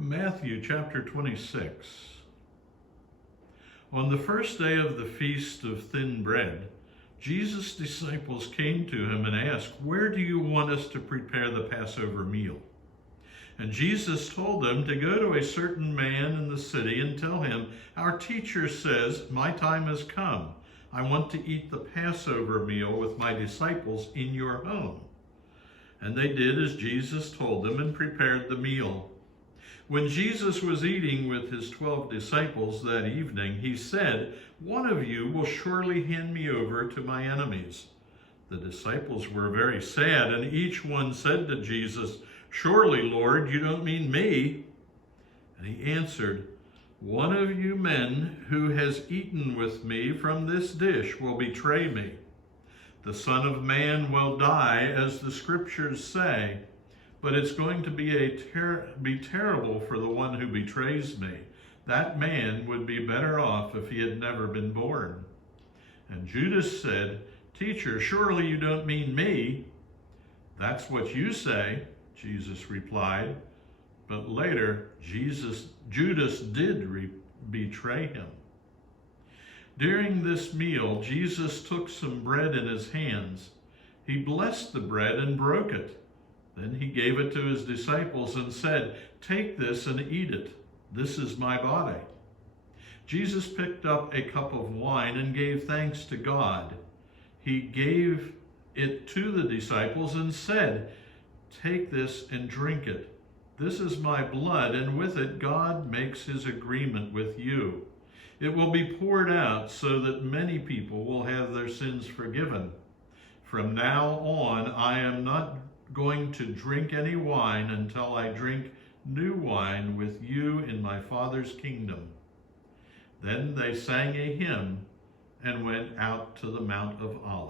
From Matthew chapter 26. On the first day of the Feast of Thin Bread, Jesus' disciples came to him and asked, "Where do you want us to prepare the Passover meal?" And Jesus told them to go to a certain man in the city and tell him, "Our teacher says, my time has come. I want to eat the Passover meal with my disciples in your home." And they did as Jesus told them and prepared the meal. When Jesus was eating with his 12 disciples that evening, he said, "One of you will surely hand me over to my enemies." The disciples were very sad, and each one said to Jesus, "Surely, Lord, you don't mean me." And he answered, "One of you men who has eaten with me from this dish will betray me. The Son of Man will die, as the scriptures say, but it's going to be terrible for the one who betrays me. That man would be better off if he had never been born." And Judas said, "Teacher, surely you don't mean me." "That's what you say," Jesus replied. But later, Judas did betray him. During this meal, Jesus took some bread in his hands. He blessed the bread and broke it. Then he gave it to his disciples and said, "Take this and eat it. This is my body." Jesus picked up a cup of wine and gave thanks to God. He gave it to the disciples and said, "Take this and drink it. This is my blood, and with it God makes his agreement with you. It will be poured out so that many people will have their sins forgiven. From now on, I am not going to drink any wine until I drink new wine with you in my Father's kingdom." Then they sang a hymn and went out to the Mount of Olives.